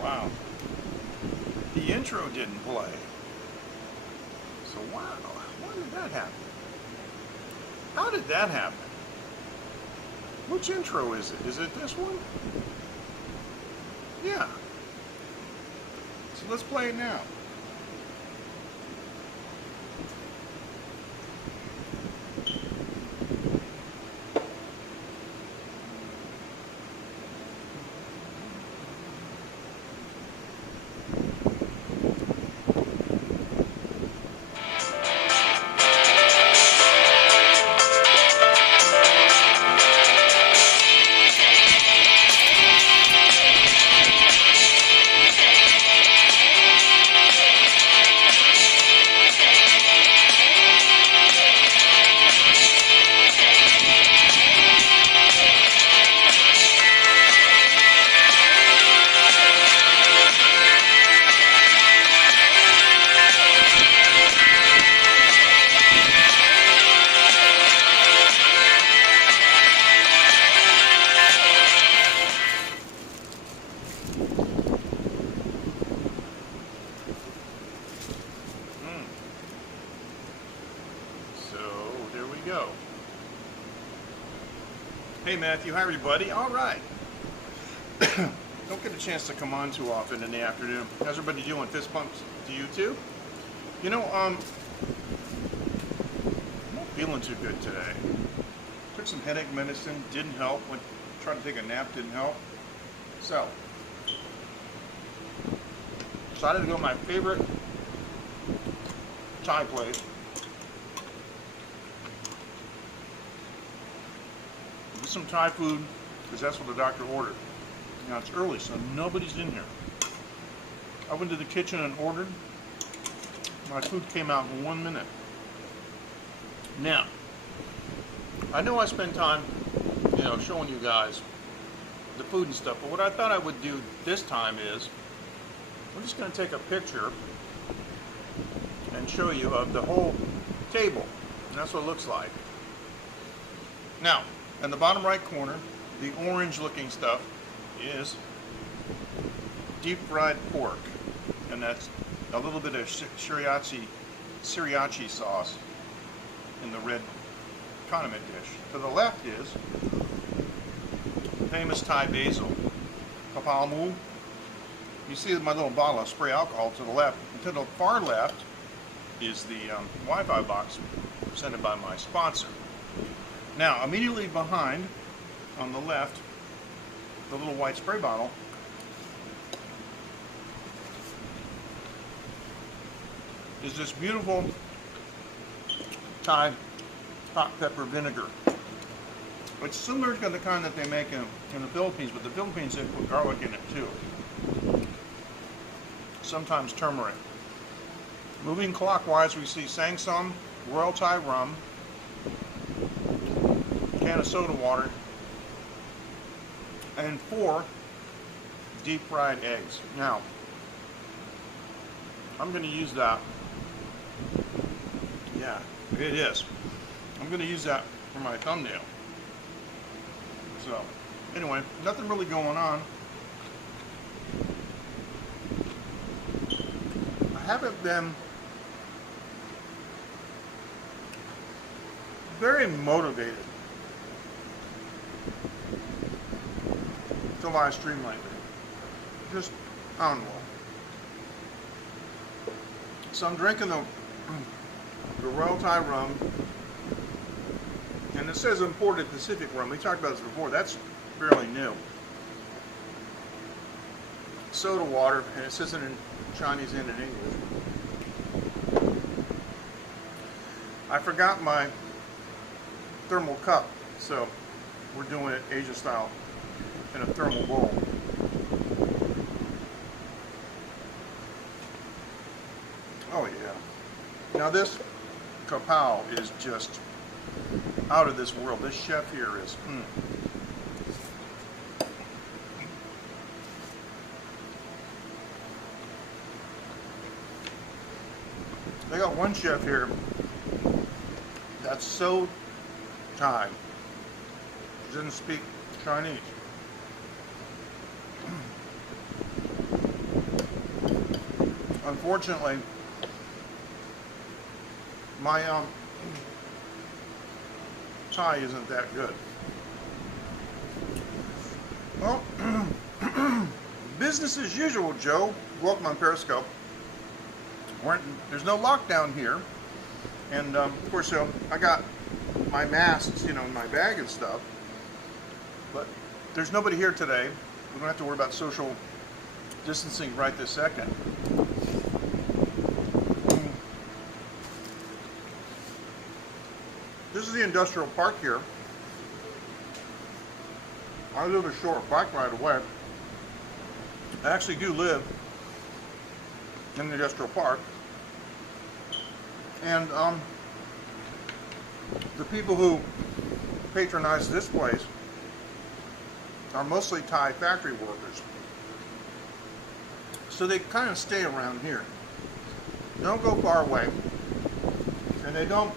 Wow. The intro didn't play. So wow, why did that happen? How did that happen? Which intro is it? Is it this one? Yeah. So let's play it now. Go. Hey Matthew, hi everybody. All right. Don't get a chance to come on too often in the afternoon. How's everybody doing? Fist bumps to you too? You know, I'm not feeling too good today. Took some headache medicine, didn't help. Went tried to take a nap, didn't help. So decided to go to my favorite Thai place. Get some Thai food, because that's what the doctor ordered. Now it's early, so nobody's in here. I went to the kitchen and ordered. My food came out in 1 minute. Now, I know I spend time, showing you guys the food and stuff, but what I thought I would do this time is, we're just going to take a picture and show you of the whole table. And that's what it looks like. Now, in the bottom right corner, the orange looking stuff is deep fried pork, and that's a little bit of sriracha sauce in the red condiment dish. To the left is famous Thai basil, kapal mu. You see my little bottle of spray alcohol to the left. And to the far left is the Wi-Fi box presented by my sponsor. Now, immediately behind, on the left, the little white spray bottle is this beautiful Thai hot pepper vinegar. It's similar to the kind that they make in the Philippines, but the Philippines, they put garlic in it too. Sometimes turmeric. Moving clockwise, we see Sangsum, Royal Thai rum, can of soda water, and 4 deep fried eggs. Now, I'm going to use that. Yeah, it is. I'm going to use that for my thumbnail. So, anyway, nothing really going on. I haven't been very motivated to live stream lately. Just, I don't know. So I'm drinking the Royal Thai rum, and it says imported Pacific rum. We talked about this before. That's fairly new. Soda water, and it says it in Chinese and in English. I forgot my thermal cup, so we're doing it Asia style in a thermal bowl. Oh yeah. Now this kapow is just out of this world. This chef here is They got one chef here that's so Thai. She doesn't speak Chinese. Unfortunately, my Thai isn't that good. Well, business as usual, Joe. Welcome on Periscope. There's no lockdown here, and of course, I got my masks, in my bag and stuff. But there's nobody here today. We don't have to worry about social distancing right this second. This is the industrial park here. I live a short bike ride away. I actually do live in the industrial park. And the people who patronize this place are mostly Thai factory workers. So they kind of stay around here. They don't go far away. And they don't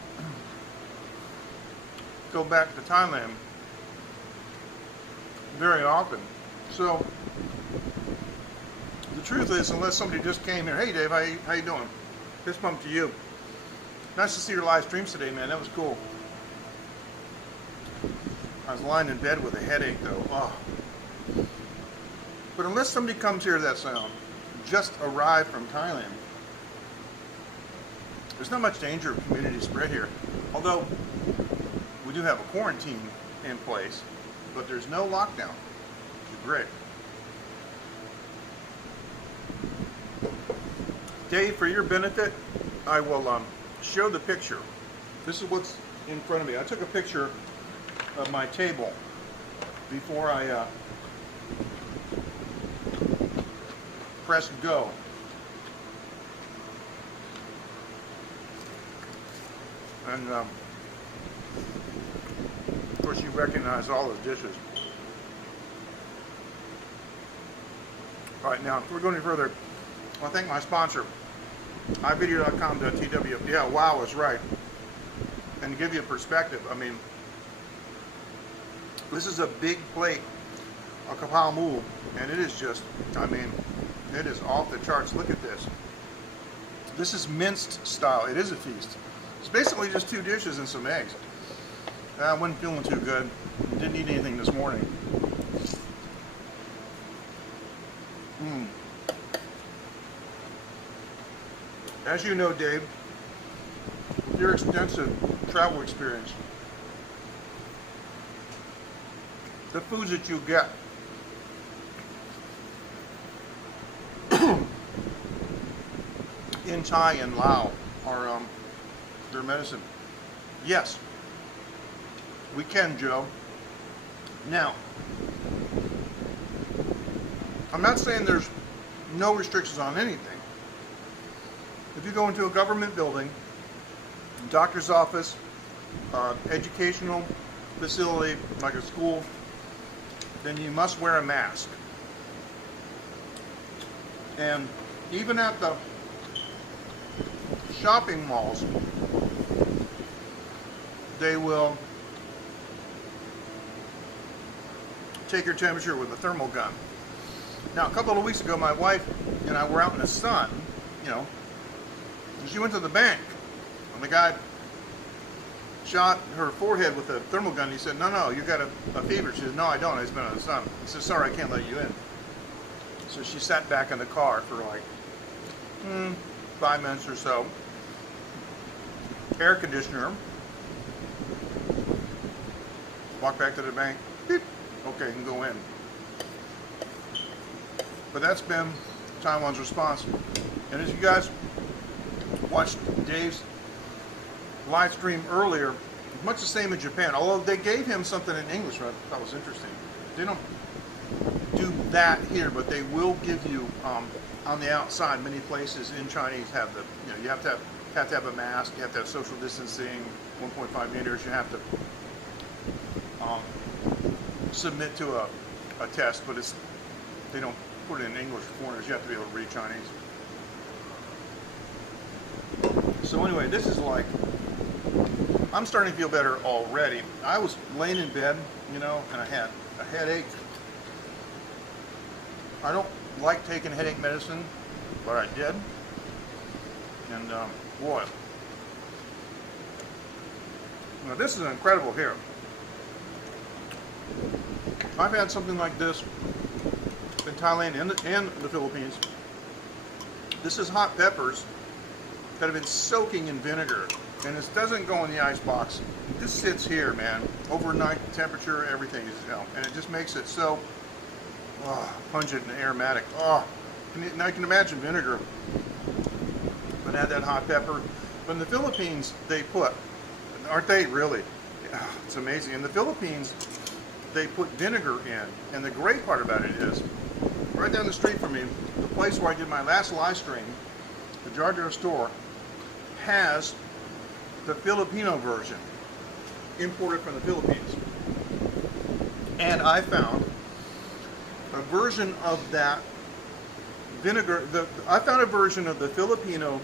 go back to Thailand very often. So the truth is, unless somebody just came here, hey Dave, how you doing? Fist bump to you. Nice to see your live streams today, man. That was cool. I was lying in bed with a headache though. Oh. But unless somebody comes here that's just arrived from Thailand, there's not much danger of community spread here. Although we do have a quarantine in place, but there's no lockdown. It's great. Dave, for your benefit, I will show the picture. This is what's in front of me. I took a picture of my table before I pressed go. And of course you recognize all the dishes. All right, now, before we go any further, I want to thank my sponsor, iVideo.com.tw. Yeah, wow is right. And to give you a perspective, I mean, this is a big plate of kapao mu, and it is just, I mean, it is off the charts. Look at this. This is minced style. It is a feast. It's basically just 2 dishes and some eggs. I wasn't feeling too good. Didn't eat anything this morning. As you know, Dave, with your extensive travel experience, the foods that you get in Thai and Lao are their medicine. Yes, we can, Joe. Now, I'm not saying there's no restrictions on anything. If you go into a government building, doctor's office, educational facility like a school, then you must wear a mask. And even at the shopping malls, they will take your temperature with a thermal gun. Now, a couple of weeks ago, my wife and I were out in the sun, and she went to the bank, and the guy shot her forehead with a thermal gun. He said, no, you got a fever. She said, no, I don't. I've been in the sun. He said, sorry, I can't let you in. So she sat back in the car for like 5 minutes or so. Air conditioner. Walked back to the bank. Beep. Okay, you can go in. But that's been Taiwan's response. And as you guys watched Dave's live stream earlier, much the same in Japan, although they gave him something in English that I thought was interesting. They don't do that here, but they will give you on the outside. Many places in Chinese have the, you have to have a mask, you have to have social distancing, 1.5 meters, you have to submit to a test, but they don't put it in English for foreigners. You have to be able to read Chinese. So anyway, this is like, I'm starting to feel better already. I was laying in bed, you know, and I had a headache. I don't like taking headache medicine, but I did. And boy, now this is incredible here. I've had something like this in Thailand and the Philippines. This is hot peppers that have been soaking in vinegar, and this doesn't go in the ice box. This sits here, man, overnight. The temperature, everything is, you know, and it just makes it so pungent and aromatic. And I can imagine vinegar, but add that hot pepper. But in the Philippines, they put, aren't they really? Yeah, it's amazing. In the Philippines, they put vinegar in, and the great part about it is, right down the street from me, the place where I did my last live stream, the Jar Jar store, has the Filipino version, imported from the Philippines. And I found a version of that vinegar, I found a version of the Filipino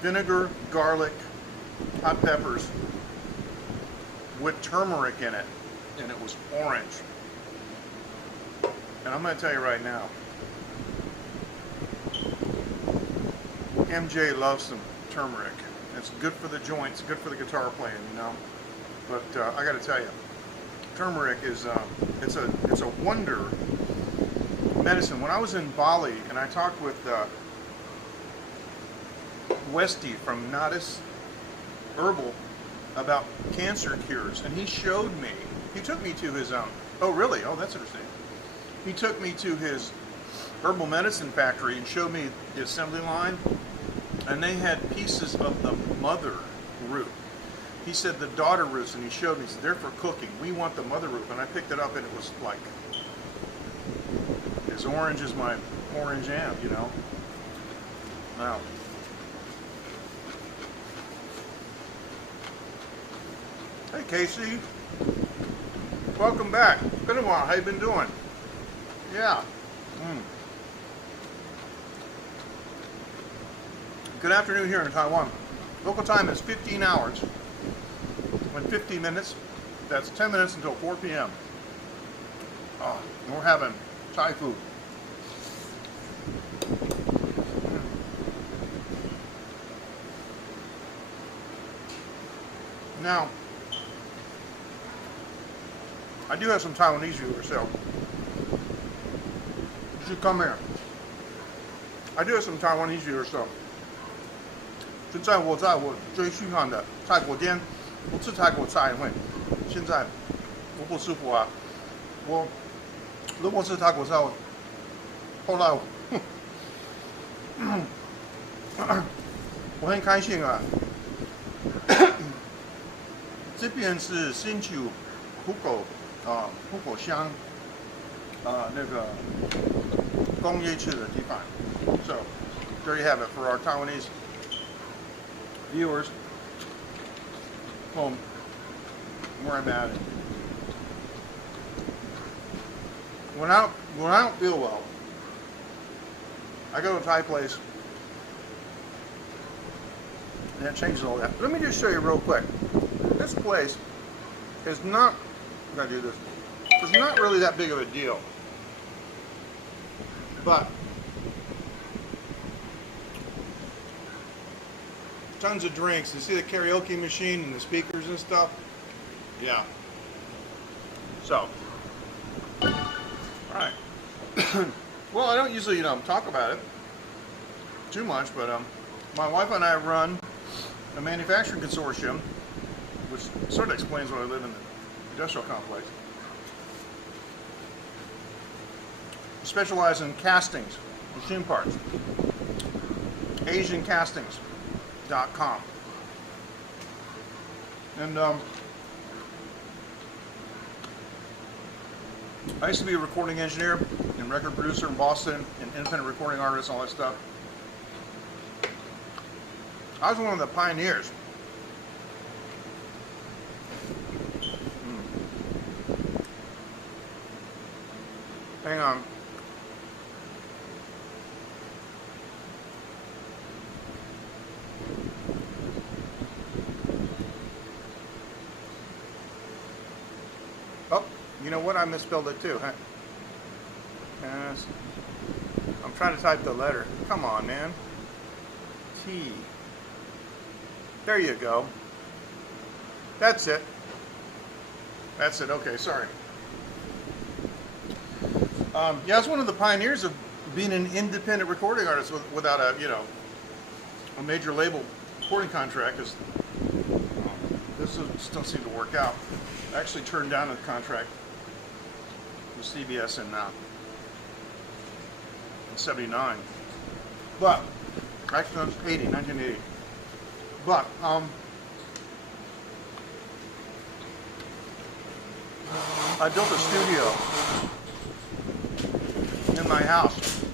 vinegar, garlic, hot peppers with turmeric in it, and it was orange. And I'm going to tell you right now, MJ loves some turmeric. It's good for the joints, good for the guitar playing, you know. But I got to tell you, turmeric is it's a wonder medicine. When I was in Bali and I talked with Westy from Natus Herbal about cancer cures, and he showed me. He took me to his oh really? Oh, that's interesting. He took me to his herbal medicine factory and showed me the assembly line, and they had pieces of the mother root. He said the daughter roots, and he showed me, he said, they're for cooking. We want the mother root. And I picked it up, and it was like as orange as my orange am, you know. Wow. Hey Casey, welcome back. It's been a while. How you been doing? Yeah. Good afternoon here in Taiwan. Local time is 15 hours and 50 minutes. That's 10 minutes until 4 p.m. And we're having Thai food. Now, I do have some Taiwanese viewers, so you should come here. I do have some Taiwanese viewers, so 现在我在我最喜欢的泰国店，不吃泰国菜，因为现在我不舒服啊。我如果吃泰国菜，后来我很开心啊。这边是新竹虎口乡那个工业区的地方。So there you have it for our Taiwanese viewers. Home where I'm at. When I don't feel well, I go to a Thai place, and that changes all that. Let me just show you real quick. This place is not, I'm gonna do this, it's not really that big of a deal. But tons of drinks. You see the karaoke machine and the speakers and stuff? Yeah. So, alright. Well, I don't usually, talk about it too much, but my wife and I run a manufacturing consortium, which sort of explains why I live in the industrial complex. We specialize in castings, machine parts, AsianCastings.com. And I used to be a recording engineer and record producer in Boston, and independent recording artist, all that stuff. I was one of the pioneers. Hang on. Oh, you know what? I misspelled it too. Huh? I'm trying to type the letter. Come on, man. T. There you go. That's it. That's it. Okay, sorry. Yeah, I was one of the pioneers of being an independent recording artist without a, a major label recording contract. Because this just don't seem to work out. I actually turned down a contract with CBS in 79. But, actually, no, 1980. But, I built a studio in my house.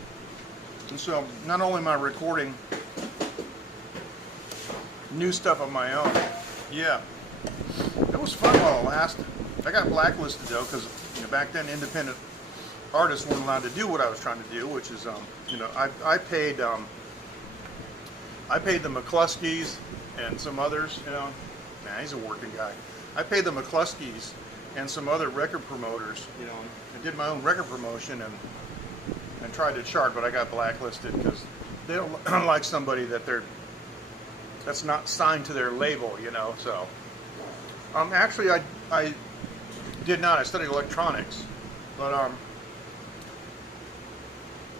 And so, not only am I recording new stuff of my own, yeah, it was fun while it lasted. I got blacklisted though, because back then independent artists weren't allowed to do what I was trying to do, which is, I paid the McCluskeys and some others, he's a working guy. I paid the McCluskeys and some other record promoters, I did my own record promotion and tried to chart, but I got blacklisted because they don't like somebody that's not signed to their label, so. Actually, I did not. I studied electronics, but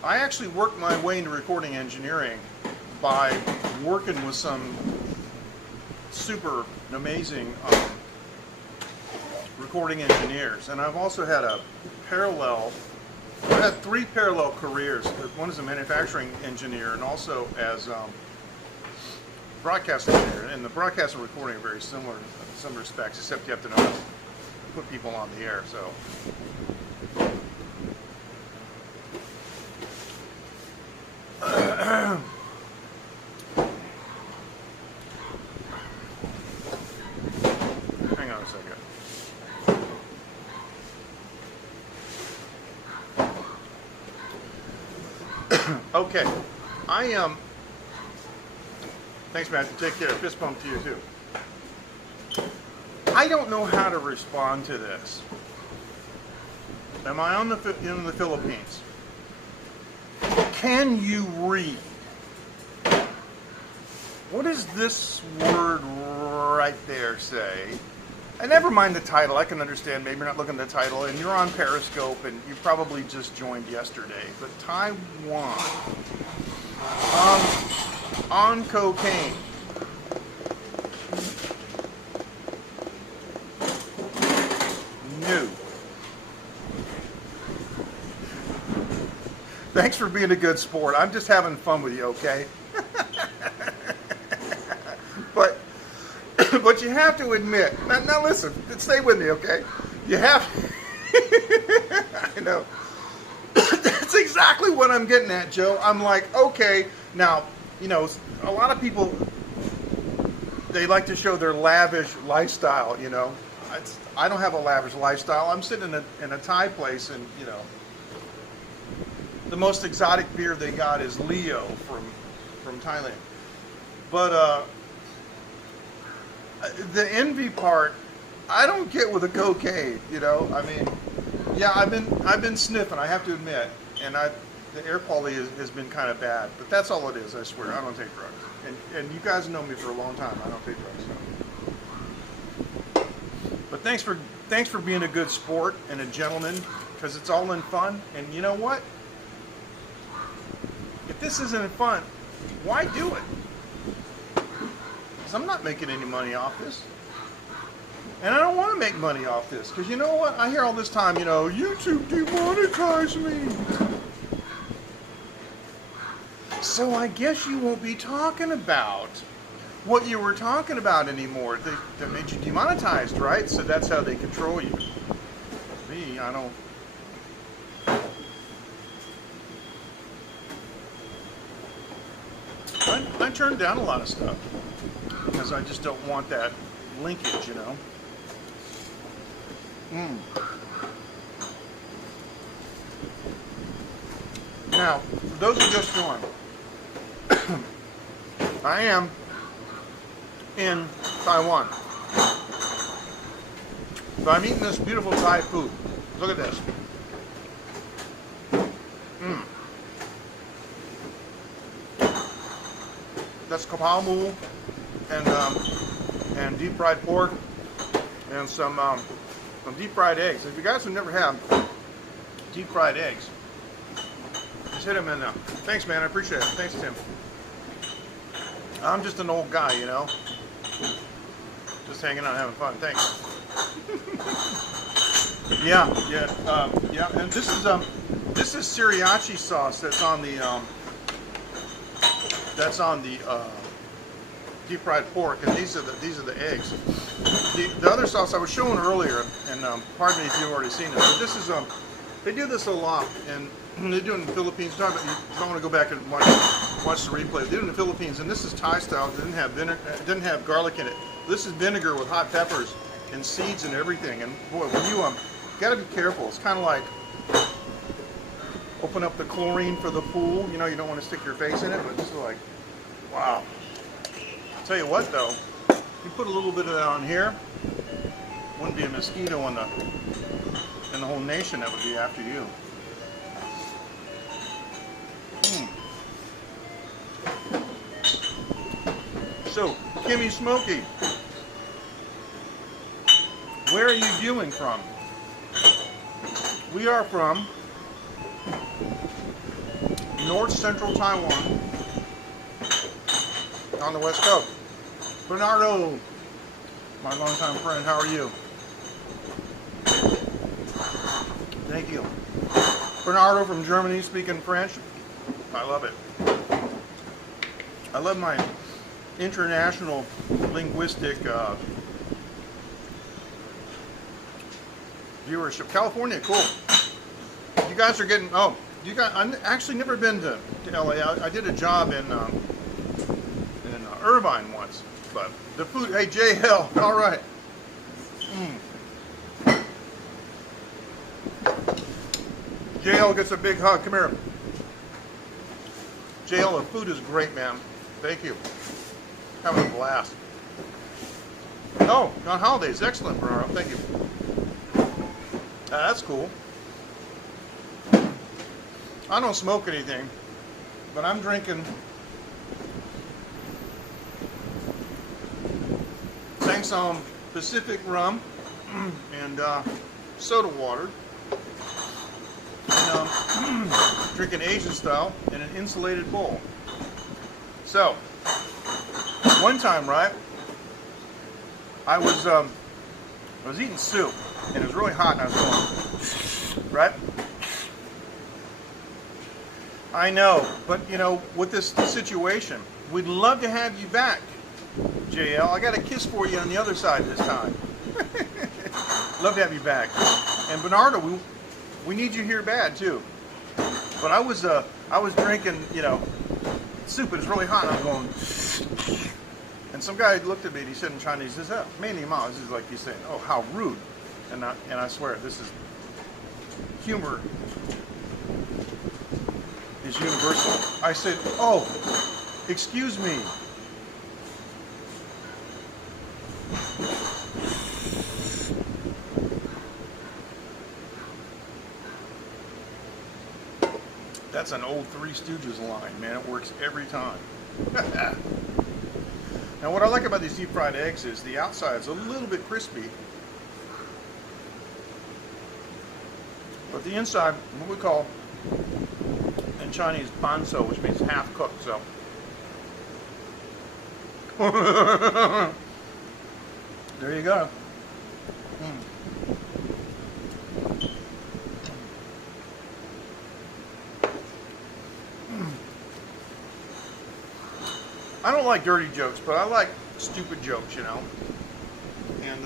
I actually worked my way into recording engineering by working with some super amazing recording engineers, and I've also had I had 3 parallel careers. One as a manufacturing engineer, and also as broadcast engineer. And the broadcast and recording are very similar in some respects, except you have to know how to put people on the air. So, hang on a second. Okay, I am. Thanks, Matthew. Take care. Fist bump to you too. I don't know how to respond to this. Am I in the Philippines? Can you read? What does this word right there say? And never mind the title. I can understand. Maybe you're not looking at the title, and you're on Periscope, and you probably just joined yesterday. But Taiwan. On cocaine. New. Thanks for being a good sport. I'm just having fun with you, okay? But you have to admit, now listen, stay with me, okay? You have, I know. That's exactly what I'm getting at, Joe. I'm like, okay, now, a lot of people, they like to show their lavish lifestyle, I don't have a lavish lifestyle. I'm sitting in a Thai place, and, the most exotic beer they got is Leo from Thailand. But, the envy part, I don't get with the cocaine, I mean, yeah, I've been sniffing, I have to admit, and the air quality has been kind of bad, but that's all it is, I swear. I don't take drugs, and you guys know me for a long time. I don't take drugs. So. But thanks for being a good sport and a gentleman, because it's all in fun. And you know what? If this isn't fun, why do it? I'm not making any money off this. And I don't want to make money off this. Because you know what? I hear all this time, YouTube demonetized me. So I guess you won't be talking about what you were talking about anymore. They made you demonetized, right? So that's how they control you. Me, I don't. I turned down a lot of stuff. Because I just don't want that linkage, Now, for those who just joined, I am in Taiwan. But I'm eating this beautiful Thai food. Look at this. That's kapow moo and deep fried pork and some deep fried eggs. If you guys have never had deep fried eggs, just hit them in there. Thanks, man. I appreciate it. Thanks, Tim. I'm just an old guy, you know. Just hanging out, having fun. Thanks. Yeah. And this is sriracha sauce that's on the deep fried pork, and these are the eggs. The other sauce I was showing earlier, and pardon me if you've already seen it, but this is they do this a lot, and they do it in the Philippines. You don't want to go back and watch the replay. They do it in the Philippines, and this is Thai style. It didn't have garlic in it. This is vinegar with hot peppers and seeds and everything. And boy, when you gotta be careful. It's kind of like open up the chlorine for the pool. You know, you don't want to stick your face in it, but this is like, wow. I'll tell you what though, you put a little bit of that on here, wouldn't be a mosquito in the whole nation that would be after you. So, Kimmy Smokey, where are you viewing from? We are from north central Taiwan on the west coast. Bernardo, my longtime friend, how are you? Thank you. Bernardo from Germany, speaking French. I love it. I love my international linguistic viewership. California, cool. You guys are getting, I've actually never been to LA. I did a job in Irvine once, but the food, hey, JL, all right. JL gets a big hug, come here. JL, the food is great, man. Thank you. Having a blast. Oh, on holidays, excellent, Bernardo, thank you. That's cool. I don't smoke anything, but I'm drinking Sangsong Pacific rum and soda water. And drinking Asian style in an insulated bowl. So, one time, right, I was eating soup, and it was really hot, and I was going, right? I know, but you know, with this situation, we'd love to have you back, JL. I got a kiss for you on the other side this time. Love to have you back. And Bernardo, we need you here bad too. But I was drinking, you know, soup. It was really hot, and I was going. And some guy looked at me and he said in Chinese, "This is mainly ma." This is like he's saying, "Oh, how rude!" And I swear, this is humor is universal. I said, "Oh, excuse me." That's an old Three Stooges line, man. It works every time. Now, what I like about these deep fried eggs is the outside's a little bit crispy, but the inside, what we call in Chinese banso, which means half cooked. So, there you go. I don't like dirty jokes, but I like stupid jokes, you know. And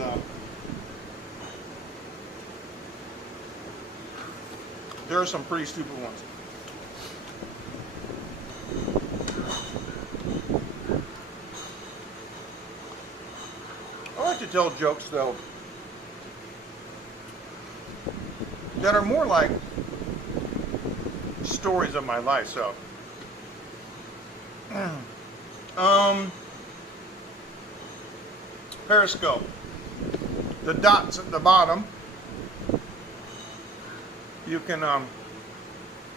there are some pretty stupid ones. I like to tell jokes, though, that are more like stories of my life, so. Periscope. the dots at the bottom. You can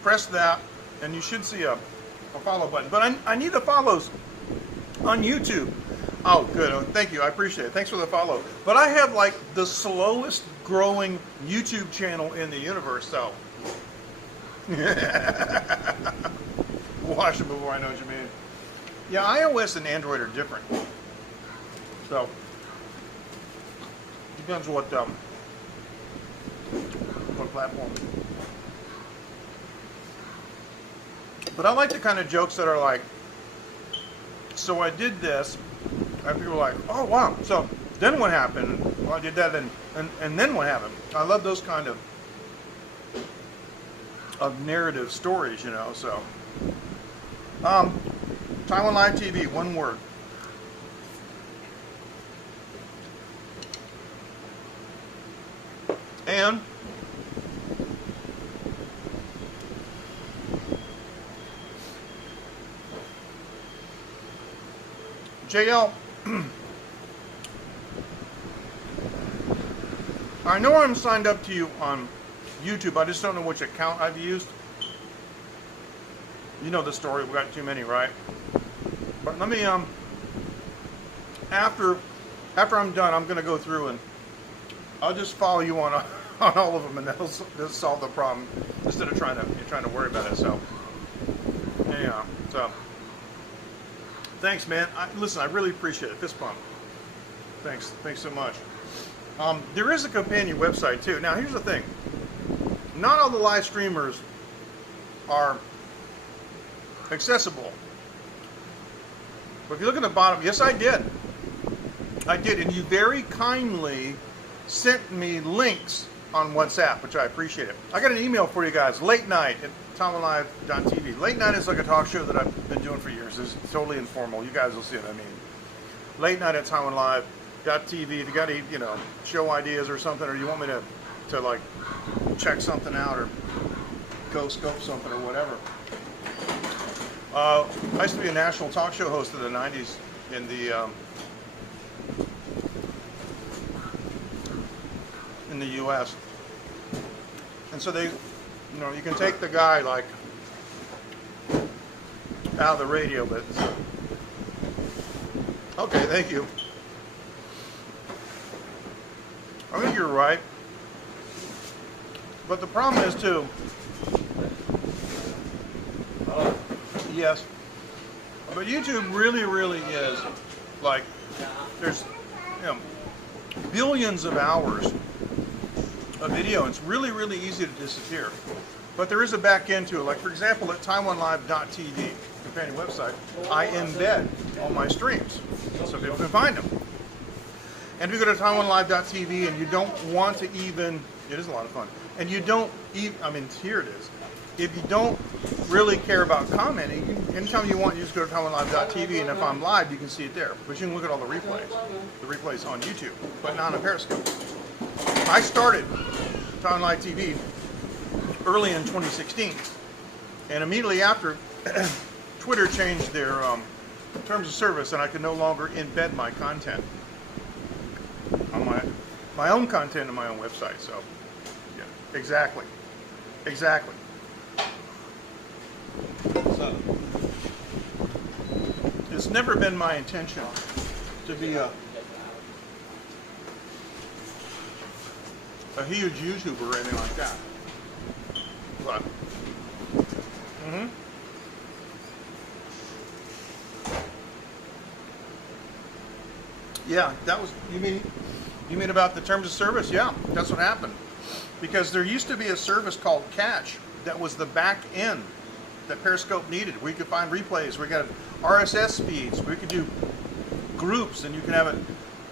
press that, and you should see a follow button. But I need the follows on YouTube. Oh, good. Oh, thank you. I appreciate it. Thanks for the follow. But I have like the slowest growing YouTube channel in the universe, so watch it before I know what you mean. Yeah, iOS and Android are different. So depends what platform. But I like the kind of jokes that are like, so I did this, and people are like, oh wow, so then what happened? Well, I did that, and then what happened? I love those kind of narrative stories, you know. So Taiwan Live TV, one word. And JL, I know I'm signed up to you on YouTube. I just don't know which account I've used. You know the story. We got too many, right? But let me after I'm done, I'm gonna go through and I'll just follow you on all of them, and that'll solve the problem instead of trying to worry about it. So yeah, so. Thanks, man. Listen, I really appreciate it. Fist bump. Thanks so much. There is a companion website too. Now, here's the thing. Not all the live streamers are accessible. But if you look at the bottom, yes, I did. And you very kindly sent me links on WhatsApp, which I appreciate it. I got an email for you guys. Late night at TaiwanLive.tv. Late night is like a talk show that I've been doing for years. It's totally informal. You guys will see what I mean. Late night at TaiwanLive.tv. If you got any, show ideas or something, or you want me to like check something out or go scope something or whatever. I used to be a national talk show host in the 90s in the U.S. And so they, you can take the guy like out of the radio, but okay, thank you. I think you're right. But the problem is too, yes, but YouTube really is like, there's billions of hours of video. It's really easy to disappear. But there is a back end to it. Like, for example, at TaiwanLive.tv, companion website, I embed all my streams so people can find them. And if you go to TaiwanLive.tv and you don't want to even, it is a lot of fun, and you don't even, here it is. If you don't really care about commenting, anytime you want, you just go to TaiwanLive.tv, and if I'm live, you can see it there. But you can look at all the replays on YouTube, but not on Periscope. I started Taiwan Live TV early in 2016, and immediately after, Twitter changed their terms of service, and I could no longer embed my content on my own content on my own website. So, yeah, exactly. So, it's never been my intention to be a huge YouTuber or anything like that. But, yeah, that was, you mean about the terms of service? Yeah, that's what happened. Because there used to be a service called Catch that was the back end that Periscope needed. We could find replays, we got RSS feeds, we could do groups, and you can have it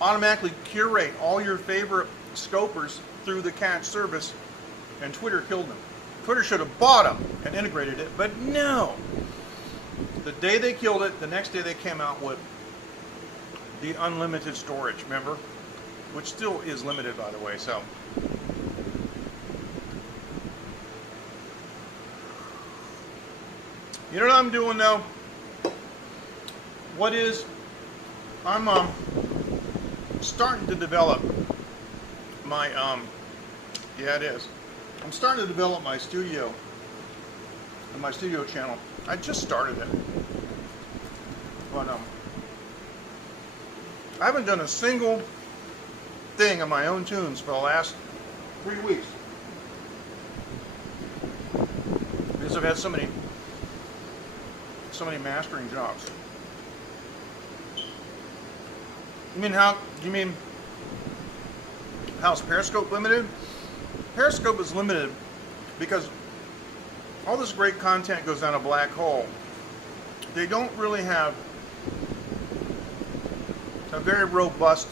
automatically curate all your favorite scopers through the Catch service, and Twitter killed them. Twitter should have bought them and integrated it, but no. The day they killed it, the next day they came out with the unlimited storage, remember? Which still is limited, by the way, so. You know what I'm doing though? I'm starting to develop My, yeah, it is. I'm starting to develop my studio, and my studio channel. I just started it, but I haven't done a single thing on my own tunes for the last 3 weeks because I've had so many mastering jobs. You mean how's Periscope limited? Periscope is limited because all this great content goes down a black hole. They don't really have a very robust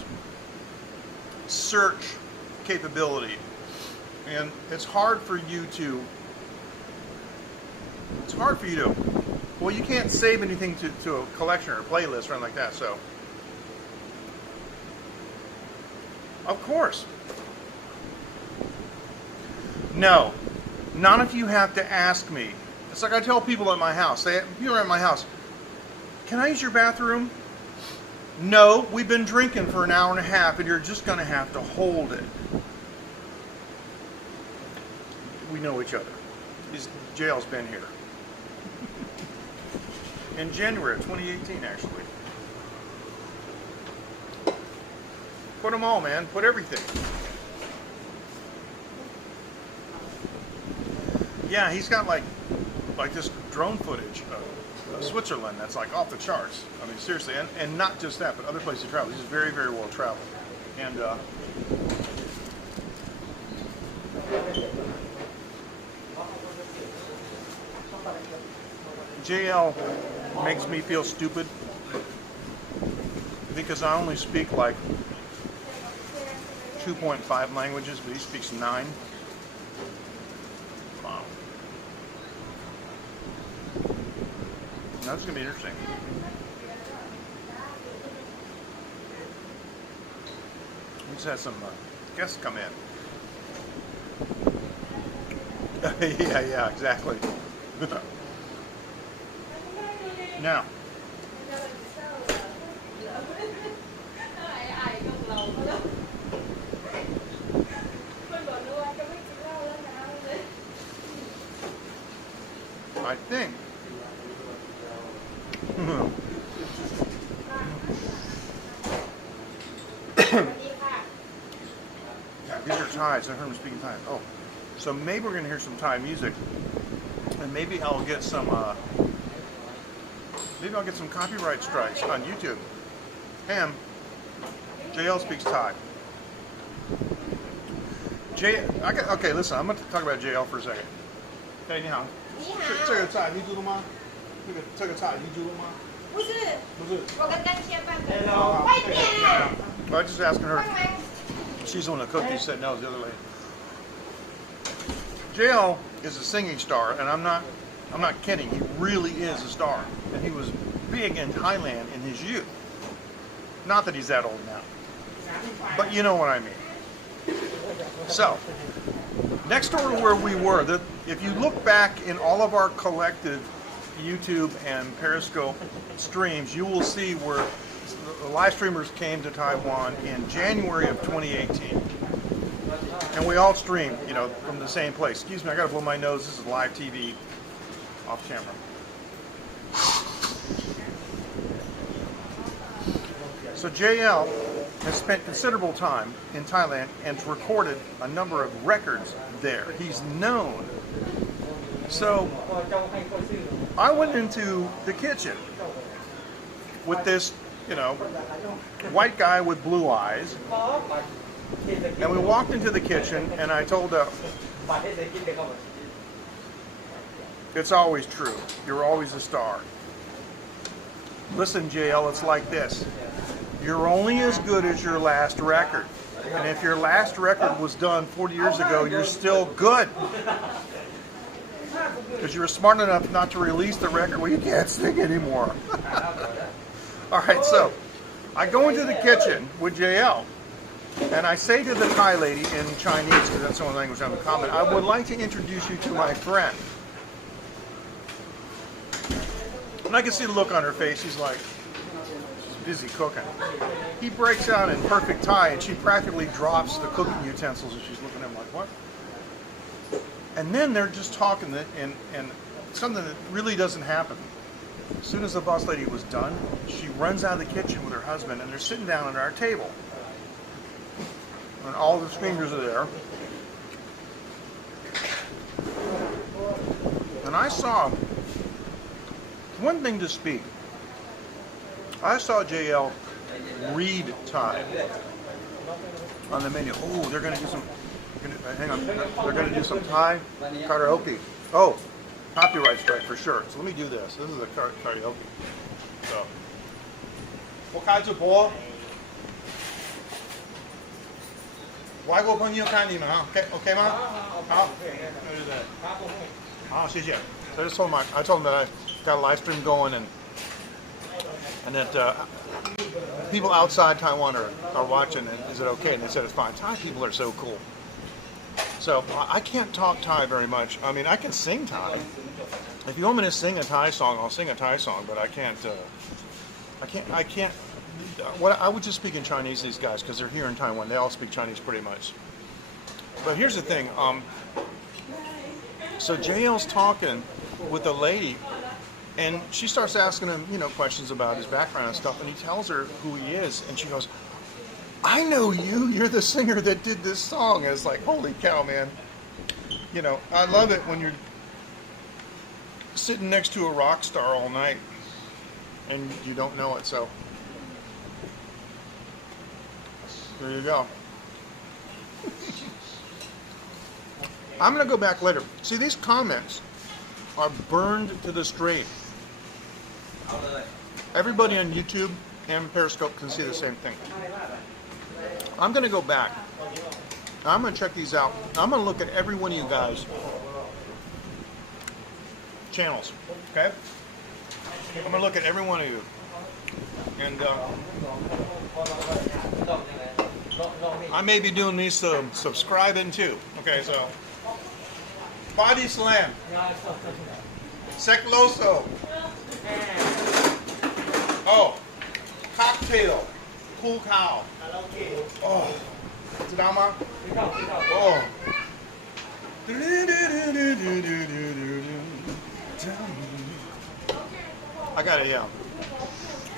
search capability, and it's hard for you to well, you can't save anything to a collection or a playlist or anything like that. So of course, no, none of you have to ask me. It's like I tell people at my house. People are at my house, can I use your bathroom? No, we've been drinking for an hour and a half, and you're just going to have to hold it. We know each other. JL's been here. In January of 2018, actually. Put them all, man. Put everything. Yeah, he's got like this drone footage of Switzerland that's like off the charts. I mean, seriously, and not just that, but other places to travel. He's very, very well traveled. And JL makes me feel stupid because I only speak like 2.5 languages, but he speaks 9. Wow. That's going to be interesting. We just had some guests come in. Yeah, exactly. Now, I think these are Thais. I heard him speaking Thai. Oh, so maybe we're going to hear some Thai music, and maybe I'll get some copyright strikes on YouTube. And JL speaks Thai. Okay, listen, I'm going to talk about JL for a second. Hey, 你好。你好。这个菜你煮了吗？这个菜你煮了吗？不是。不是。我跟干切饭。Hello. 快点。I was just asking her. She's the one that cooked. He said no, the other lady. JL is a singing star, and I'm not kidding. He really is a star, and he was big in Thailand in his youth. Not that he's that old now, but you know what I mean. So, next door to where we were, if you look back in all of our collective YouTube and Periscope streams, you will see where the live streamers came to Taiwan in January of 2018. And we all stream, from the same place. Excuse me, I gotta blow my nose. This is live TV, off camera. So JL has spent considerable time in Thailand and recorded a number of records there. He's known. So I went into the kitchen with this, white guy with blue eyes. And we walked into the kitchen, and I told him, it's always true. You're always a star. Listen, JL, it's like this. You're only as good as your last record. And if your last record was done 40 years ago, you're still good. Because you were smart enough not to release the record where you can't sing anymore. All right, so I go into the kitchen with JL. And I say to the Thai lady in Chinese, because that's the only language I'm common, I would like to introduce you to my friend. And I can see the look on her face. She's like, busy cooking. He breaks out in perfect Thai, and she practically drops the cooking utensils, and she's looking at him like, what? And then they're just talking, and something that really doesn't happen. As soon as the boss lady was done, she runs out of the kitchen with her husband, and they're sitting down at our table. And all the strangers are there. And I saw one thing to speak. I saw JL read Thai on the menu. Oh, they're going to do some. Hang on. They're going to do some Thai karaoke. Oh, copyright strike for sure. So let me do this. This is a karaoke. So, 我开直播，外国朋友看你们啊，OK 吗？好，对对对，好，谢谢。So I just told him I told him that I got a live stream going and that people outside Taiwan are watching. And is it okay? And they said it's fine. Thai people are so cool. So I can't talk Thai very much. I mean, I can sing Thai. If you want me to sing a Thai song, I'll sing a Thai song. But I can't. I can't. What I would just speak in Chinese. These guys, because they're here in Taiwan, they all speak Chinese pretty much. But here's the thing. So JL's talking with a lady, and she starts asking him, questions about his background and stuff. And he tells her who he is, and she goes, I know you. You're the singer that did this song. And it's like, holy cow, man. I love it when you're sitting next to a rock star all night and you don't know it. So there you go. I'm going to go back later. See, these comments are burned to the screen. Everybody on YouTube and Periscope can see the same thing. I'm going to go back. I'm going to check these out. I'm going to look at every one of you guys' channels. Okay? I'm going to look at every one of you. And I may be doing these subscribing too. Okay, so Body Slam, Secloso, oh, Cocktail, Cool Cow, oh, 知道吗? Oh.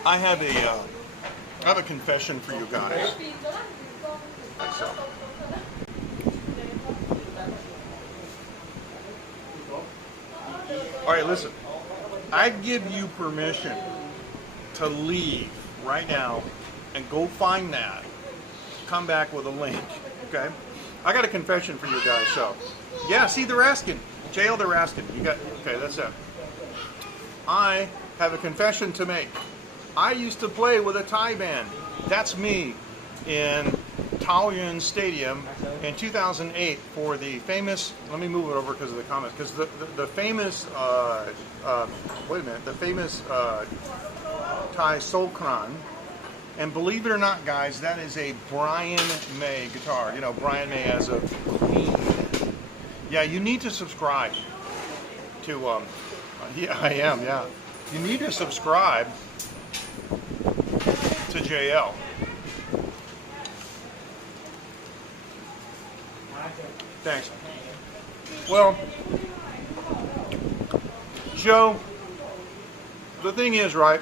I have a confession for you guys. So. All right, listen. I give you permission to leave right now and go find that. Come back with a link, okay? I got a confession for you guys. So, yeah, see, they're asking. JL, they're asking. Okay, that's it. I have a confession to make. I used to play with a Thai band. That's me in Taoyuan Stadium in 2008 for the famous, let me move it over because of the comments, because the famous, the famous Thai Sokran. And believe it or not, guys, that is a Brian May guitar. Brian May as a Queen. Yeah, you need to subscribe to, yeah, I am, yeah. You need to subscribe to JL. Thanks. Well, Joe, the thing is, right,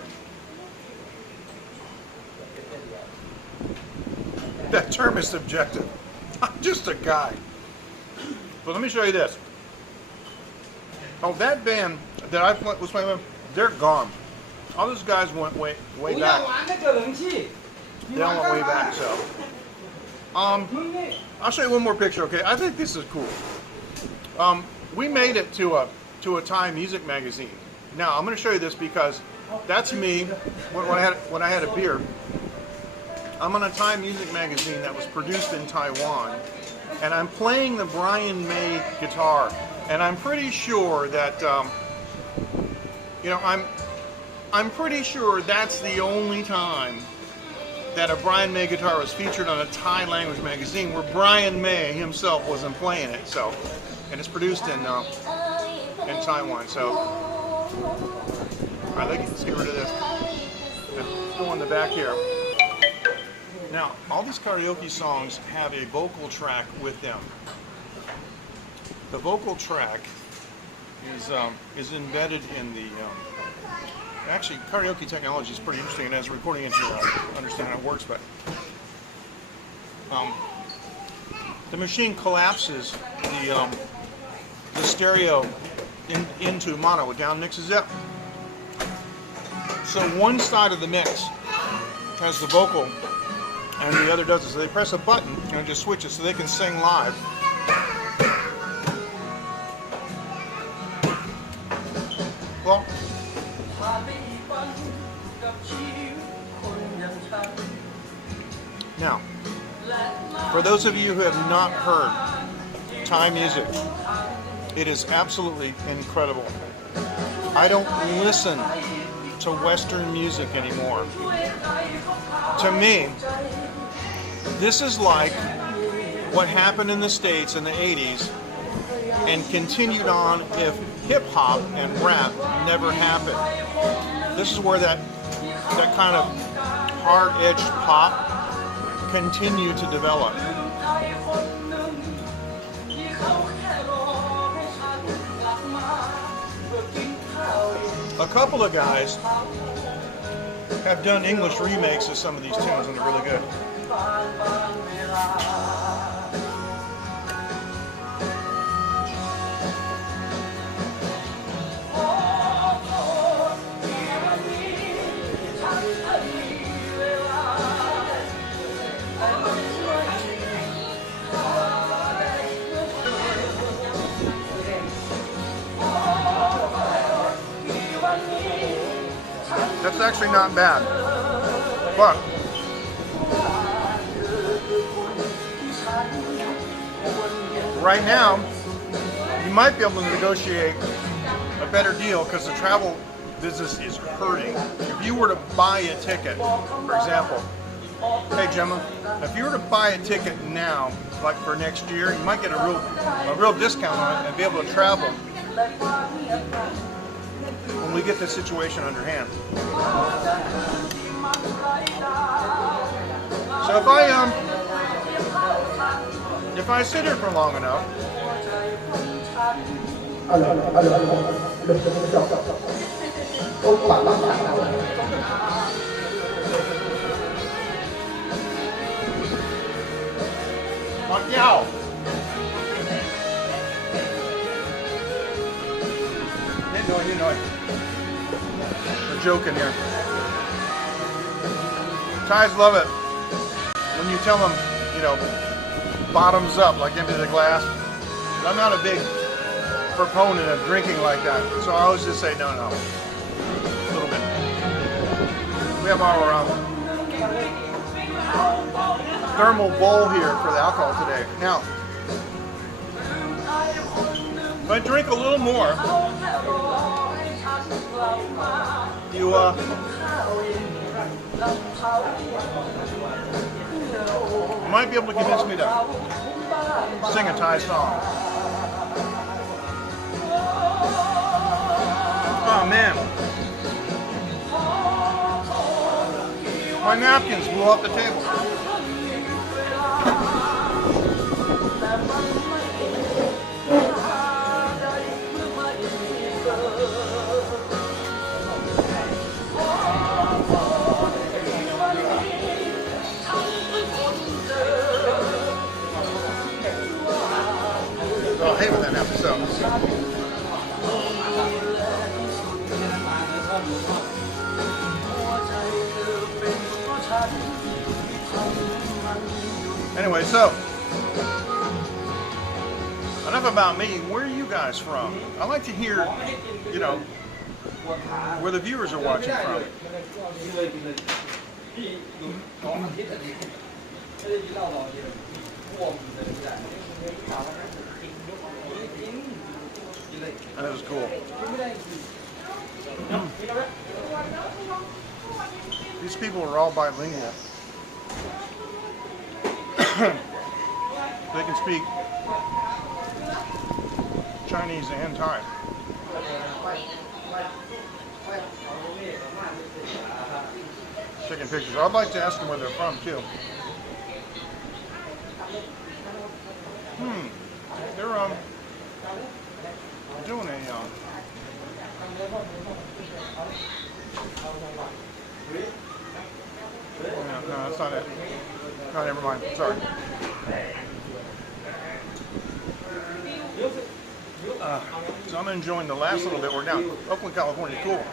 that term is subjective. I'm just a guy. But let me show you this. Oh, that band that I was playing with, they're gone. All those guys went way back. They all went way back, so. I'll show you one more picture, okay? I think this is cool. We made it to a Thai music magazine. Now, I'm going to show you this because that's me when I had a beer. I'm on a Thai music magazine that was produced in Taiwan, and I'm playing the Brian May guitar. And I'm pretty sure that, I'm pretty sure that's the only time that a Brian May guitar was featured on a Thai language magazine where Brian May himself wasn't playing it. So, and it's produced in Taiwan. So, all right, let's get rid of this. go in the back here. Now, all these karaoke songs have a vocal track with them. The vocal track is embedded in the. Actually, karaoke technology is pretty interesting, and as a recording engineer, I understand how it works. But the machine collapses the stereo into mono. It down mixes it. So one side of the mix has the vocal, and the other doesn't. So they press a button and it just switches, so they can sing live. Well, now, for those of you who have not heard Thai music, it is absolutely incredible. I don't listen to Western music anymore. To me, this is like what happened in the States in the 80s and continued on if hip-hop and rap never happened. This is where that kind of hard-edged pop continued to develop. A couple of guys have done English remakes of some of these tunes, and they're really good. That's actually not bad, but right now you might be able to negotiate a better deal because the travel business is hurting. If you were to buy a ticket, for example, hey Gemma, if you were to buy a ticket now, like for next year, you might get a real discount on it and be able to travel when we get this situation under hand. So if I sit here for long enough, you know it. We're joking here. Thais love it when you tell them, you know, bottoms up, like empty the glass. I'm not a big proponent of drinking like that, so I always just say no, a little bit. We have our thermal bowl here for the alcohol today. Now, if I drink a little more, you might be able to convince me to sing a Thai song. Oh man, my napkins blew off the table. I hate when that happens, so. Anyway, so enough about me. Where are you guys from? I'd like to hear, you know, where the viewers are watching from. That was cool. These people are all bilingual. They can speak Chinese and Thai. taking pictures. I'd like to ask them where they're from too. They're doing a no, that's not it. No, never mind. Sorry. So I'm enjoying the last little bit. We're down Oakland, California. Cool.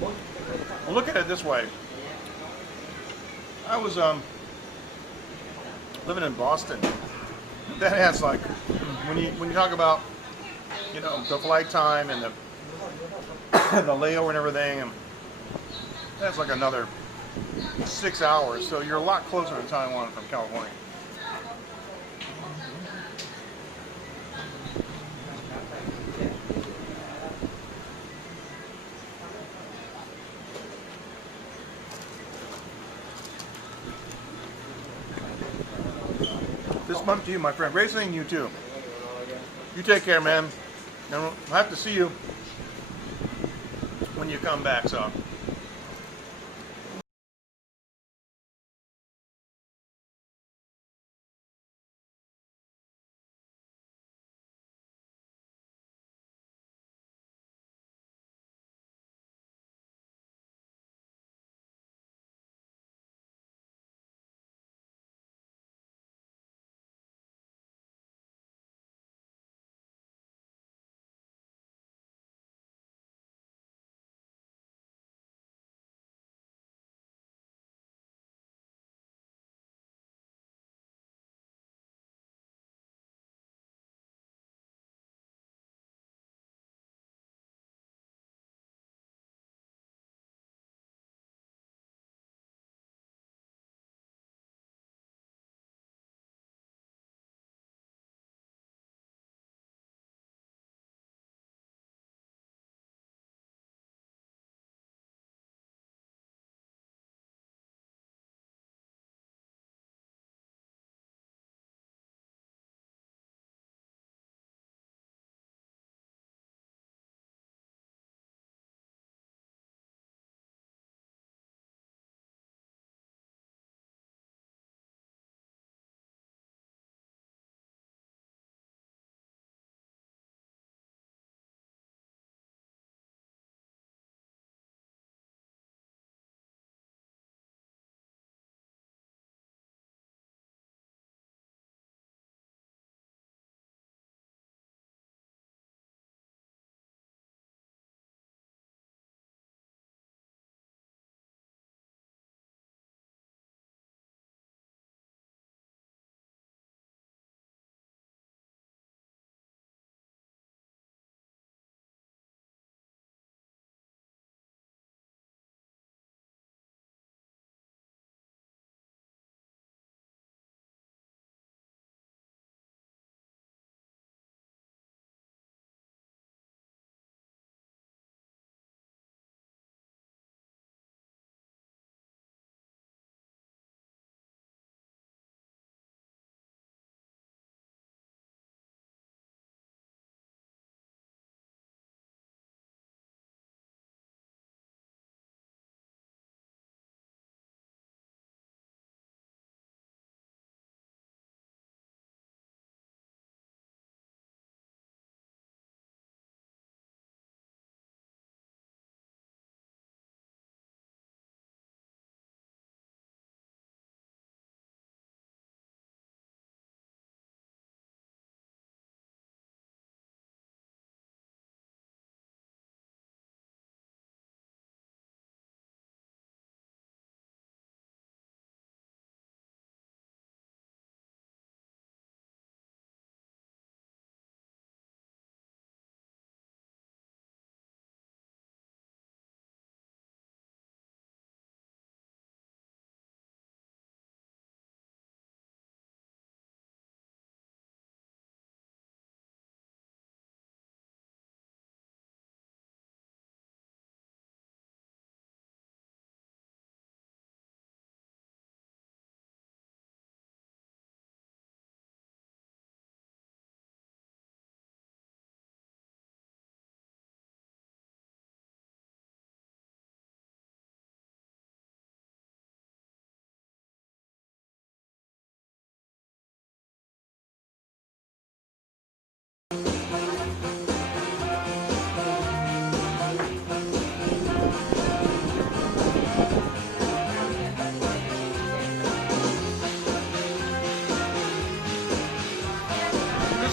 Well, look at it this way. I was living in Boston. That has like when you talk about the flight time and the the layover and everything, and that's like another 6 hours. So you're a lot closer to Taiwan from California. This month to you, my friend. Racing, you too. You take care, man. And I'll have to see you when you come back. So.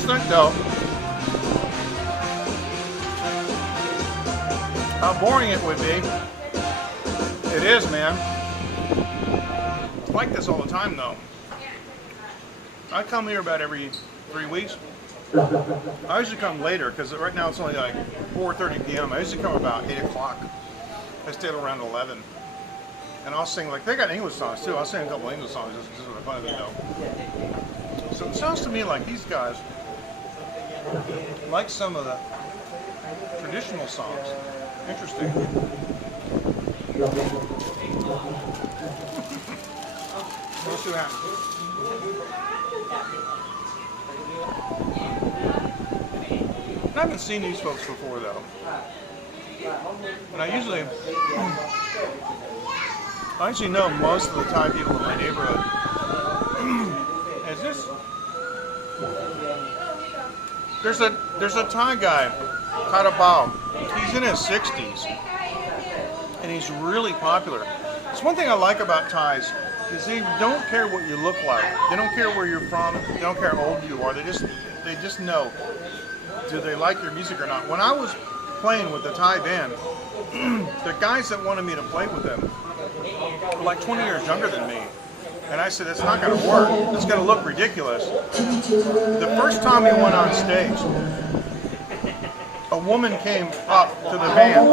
think though how boring it would be. It is, man. It's like this all the time though. I come here about every 3 weeks. I usually come later because right now it's only like 4:30 p.m. I usually come about 8 o'clock. I stay till around 11. And I'll sing, like, they got English songs too. I'll sing a couple English songs just for the fun of it though. So it sounds to me like these guys like some of the traditional songs. Interesting. Let's see what happens. I haven't seen these folks before though. And I actually know most of the Thai people in my neighborhood. Is this? There's a Thai guy, Karabao. He's in his 60s, and he's really popular. It's one thing I like about Thais is they don't care what you look like. They don't care where you're from. They don't care how old you are. They just know, do they like your music or not. When I was playing with the Thai band, the guys that wanted me to play with them were like 20 years younger than me. And I said, it's not going to work. It's going to look ridiculous. The first time we went on stage, a woman came up to the band.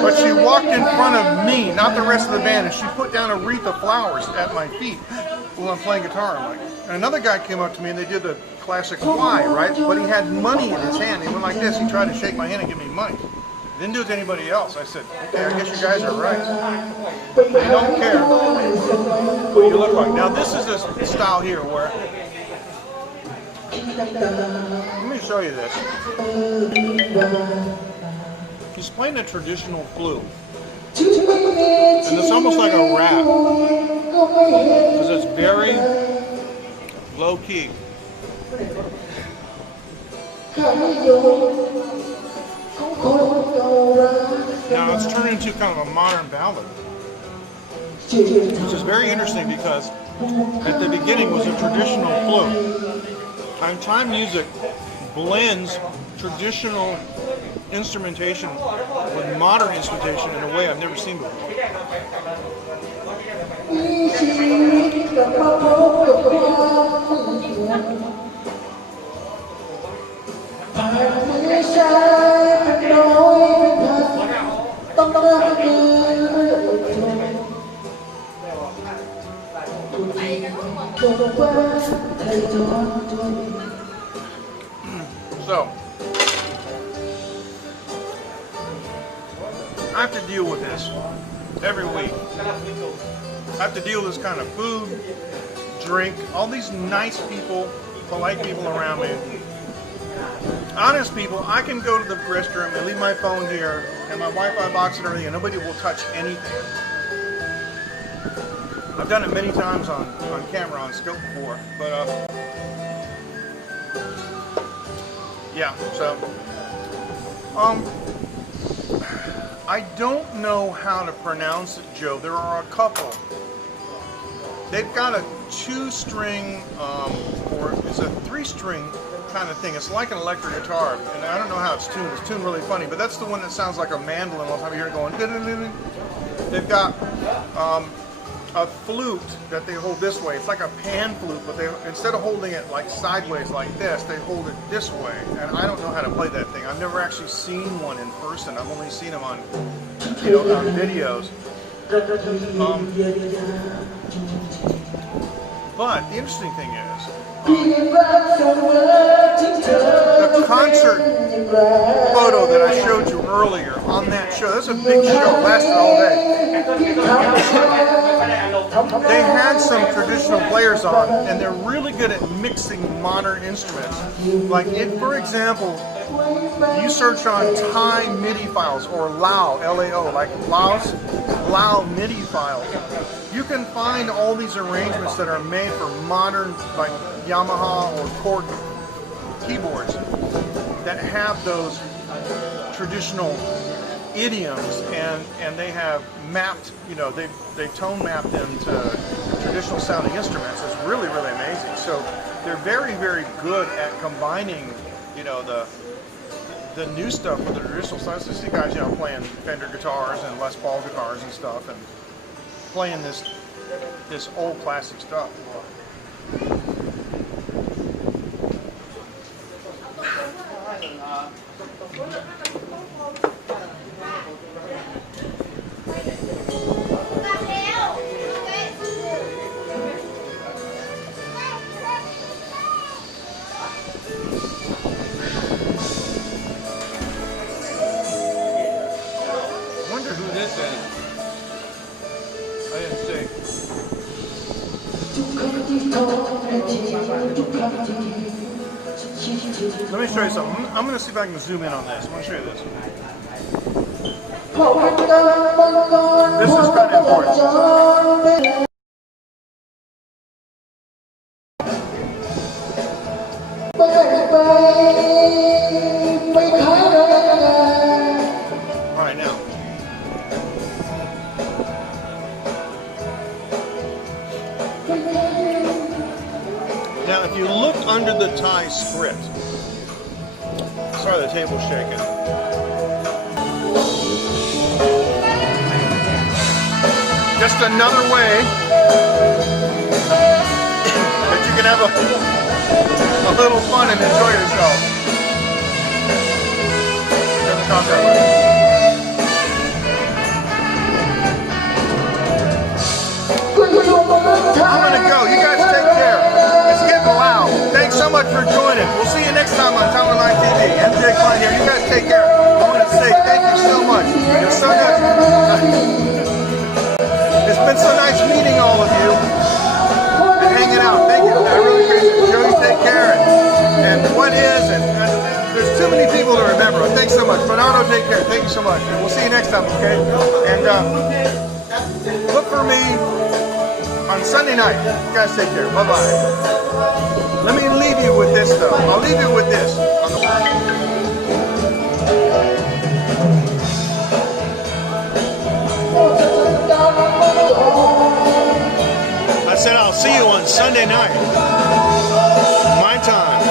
But she walked in front of me, not the rest of the band, and she put down a wreath of flowers at my feet while I'm playing guitar. And another guy came up to me and they did the classic why, right? But he had money in his hand. He went like this. He tried to shake my hand and give me money. Didn't do it to anybody else. I said, okay, I guess you guys are right. They don't care what you look like. Now this is a style here where, let me show you this. He's playing a traditional flute. And it's almost like a rap. Because it's very low key. Now it's turned into kind of a modern ballad, which is very interesting because at the beginning was a traditional flute. And Thai music blends traditional instrumentation with modern instrumentation in a way I've never seen before. So, I have to deal with this every week. I have to deal with this kind of food, drink, all these nice people, polite people around me. Honest people, I can go to the restroom and leave my phone here and my Wi-Fi box and everything, and nobody will touch anything. I've done it many times on camera, on scope before, but yeah, so I don't know how to pronounce it, Joe. There are a couple. They've got a 2-string, or it's a 3-string kind of thing. It's like an electric guitar, and I don't know how it's tuned. It's tuned really funny, but that's the one that sounds like a mandolin all the time. You hear it going. They've got a flute that they hold this way. It's like a pan flute, but they, instead of holding it like sideways like this, they hold it this way. And I don't know how to play that thing. I've never actually seen one in person. I've only seen them on, on videos. But the interesting thing is, the concert photo that I showed you earlier on that show, that's a big show, lasted all day. They had some traditional players on, and they're really good at mixing modern instruments. Like, if, for example, you search on Thai MIDI files, or Lao, L-A-O, like Lao MIDI files, you can find all these arrangements that are made for modern, like Yamaha or Korg keyboards that have those traditional idioms, and they have mapped, they tone mapped into traditional sounding instruments. It's really, really amazing. So they're very, very good at combining, you know, the new stuff with the traditional stuff. So you see guys, you know, playing Fender guitars and Les Paul guitars and stuff, and playing this old classic stuff. Let me show you something. I'm going to see if I can zoom in on this. I'm going to show you this. This is kind of important. All right, now. Now, if you look under the Thai script, sorry, the table's shaking. Just another way that you can have a little fun and enjoy yourself. Doesn't cost that much. I'm gonna go. You guys take care. It's getting loud. Thanks so much for joining. We'll see you next time on Taiwan Live TV. MJ Klein here. You guys take care. I want to say thank you so much. It's so nice. It's been so nice meeting all of you and hanging out. Thank you. I really appreciate it. Joey, take care. And what is, and there's too many people to remember. Thanks so much. Bernardo, take care. Thank you so much. And we'll see you next time, okay? And look for me on Sunday night. You guys take care. Bye-bye. Let me leave you with this, though. I'll leave you with this. I said I'll see you on Sunday night. My time.